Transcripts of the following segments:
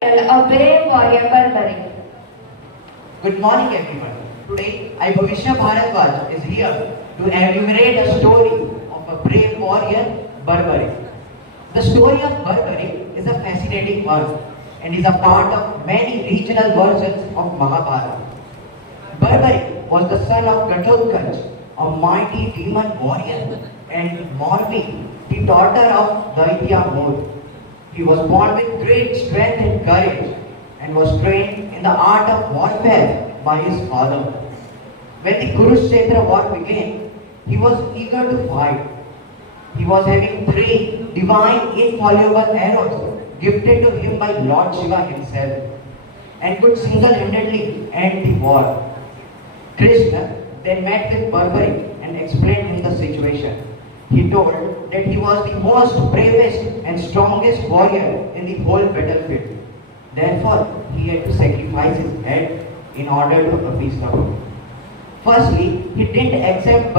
A brave warrior Barbary. Good morning everyone. Today, I Bhavishya Bharadwaj is here to enumerate a story of a brave warrior, Barbary. The story of Barbary is a fascinating one and is a part of many regional versions of Mahabharata. Barbary was the son of Gatotkacha, a mighty demon warrior, and Morbi, the daughter of Daitya Mor. He was born with great strength and courage and was trained in the art of warfare by his father. When the Kurukshetra war began, he was eager to fight. He was having 3 divine infallible arrows gifted to him by Lord Shiva himself and could single-handedly end the war. Krishna then met with Barbary and explained him the situation. He told that he was the most bravest and strongest warrior in the whole battlefield. Therefore, he had to sacrifice his head in order to appease the world. Firstly, he didn't accept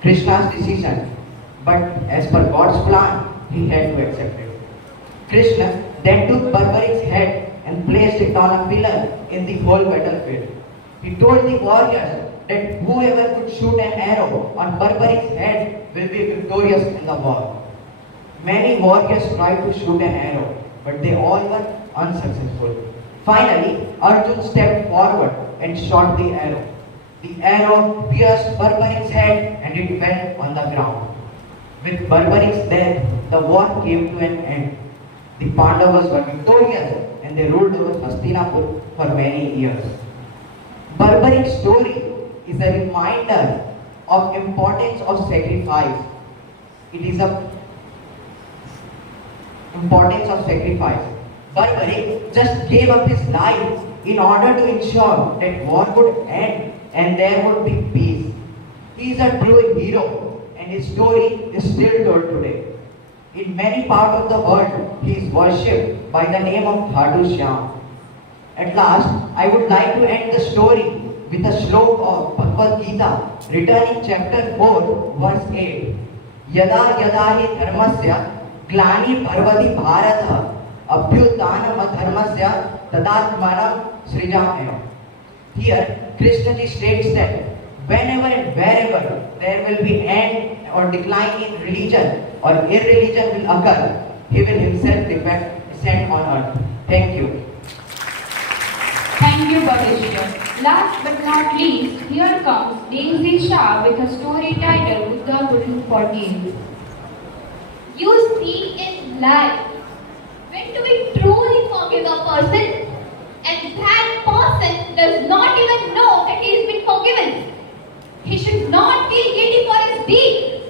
Krishna's decision, but as per God's plan, he had to accept it. Krishna then took Barbary's head and placed it on a pillar in the whole battlefield. He told the warriors that whoever could shoot an arrow on Barbary's head will be victorious in the war. Many warriors tried to shoot an arrow, but they all were unsuccessful. Finally, Arjun stepped forward and shot the arrow. The arrow pierced Barbary's head and it fell on the ground. With Barbary's death, the war came to an end. The Pandavas were victorious and they ruled over Hastinapur for many years. Barbary's story is a reminder of importance of sacrifice. It is a importance of sacrifice. Barbary just gave up his life in order to ensure that war would end and there would be peace. He is a true hero and his story is still told today. In many parts of the world, he is worshipped by the name of Dhatu Shyam. At last, I would like to end the story with a slok of Bhagavad Gita written in chapter 4, verse 8. Yada yada hi dharmasya glani bharvati bharata abhyutanam adharmasya tadatmanam srijamaya. Here, Krishna ji states that whenever and wherever there will be end or decline in religion or irreligion will occur, he will himself descend on earth. Thank you. Thank you, Bhavishya. Last but not least, here comes Daisy Shah with a story titled Buddha Couldn't Forgive. You see in life, when do we truly forgive a person and that person does not even know that he has been forgiven? He should not feel guilty for his deed.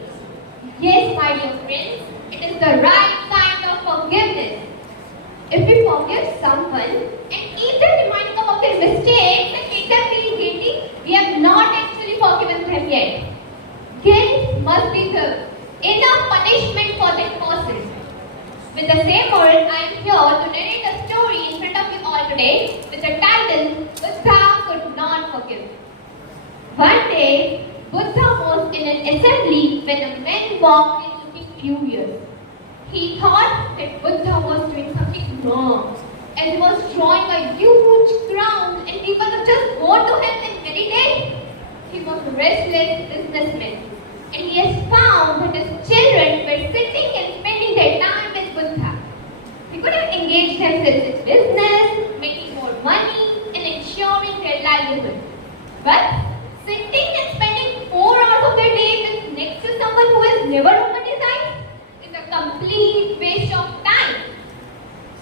Yes, my dear friends, it is the right kind of forgiveness. If we forgive someone and keep them reminding them of their mistakes and make them feel guilty, we have not actually forgiven them yet. Guilt must be the enough punishment for that person. With the same word, I am here to narrate a story in front of you all today with the title Buddha Could Not Forgive. One day, Buddha was in an assembly when a man walked in looking furious. He thought that Buddha was doing something wrong and he was drawing a huge crowd and people would just go to him and meditate. He was a restless businessman and he has found that his children were sitting and spending their time with Buddha. He could have engaged themselves in business, making more money and ensuring their livelihood. But sitting and spending 4 hours of their day with next to someone who has never opened his eyes is a complete waste of time.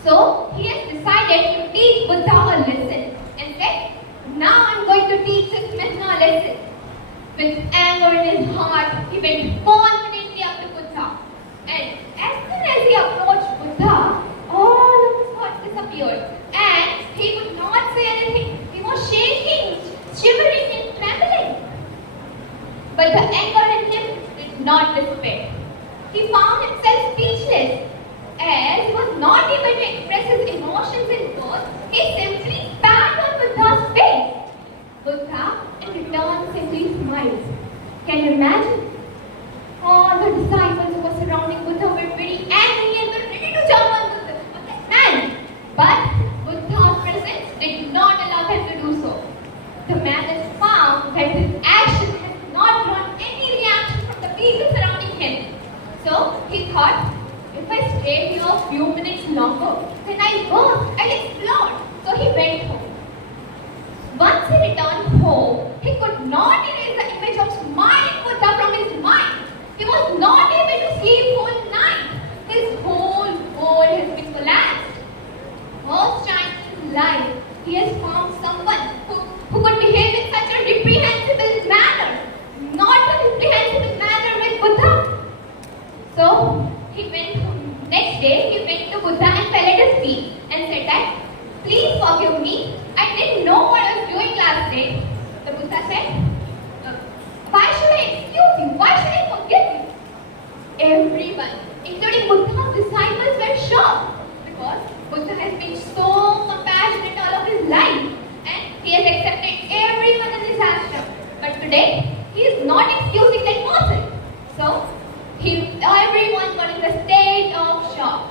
So he has decided to teach Buddha a lesson and said, now I am going to teach this man a lesson. With anger in his heart, he went confidently up to Buddha. And as soon as he approached Buddha, all of his thoughts disappeared. And he could not say anything. He was shaking, shivering and trembling. But the anger in him did not dissipate. He found himself speechless. As he was not able to express his emotions in words, he simply spat on Buddha's face. Buddha, in return, simply smiled. Can you imagine? All the disciples who were surrounding Buddha were very angry and my work and explored. So he went home. Once he returned home, he could not erase the image of smiling Buddha from his mind. He was not able to sleep whole night. His whole world has been collapsed. First time in his life, he has found someone who could behave in such a reprehensible manner. Not a reprehensible manner with Buddha. So, he went home. Next day, he went to Buddha and fell at his feet and said that, please forgive me. I didn't know what I was doing last day. The Buddha said, why should I excuse you? Why should I forgive you? Everyone, including Buddha's disciples, were shocked because Buddha has been so compassionate all of his life and he has accepted everyone in his ashram. But today, he is not excusing that person. So, everyone got in the state of shock.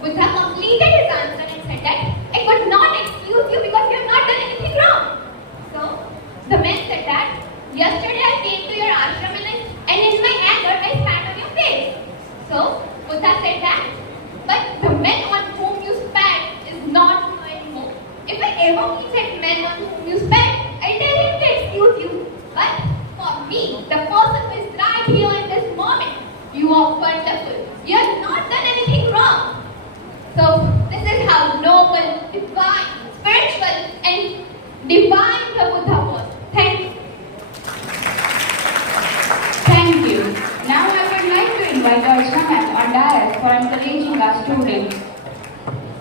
Buddha completed his answer and said that, I could not excuse you because you have not done anything wrong. So, the man said that, yesterday I came to your ashram and in my anger I spat on your face. So, Buddha said that, but the man on whom you spat is not you anymore. If I ever meet that man on whom you spat, I'll tell him to excuse you. But for me, the person who is right here in this moment, you are wonderful. You have not done anything wrong. So, this is how noble, divine, spiritual, and divine the Buddha was. Thank you. Thank you. Now I would like to invite Archana ma'am on dais for encouraging our students.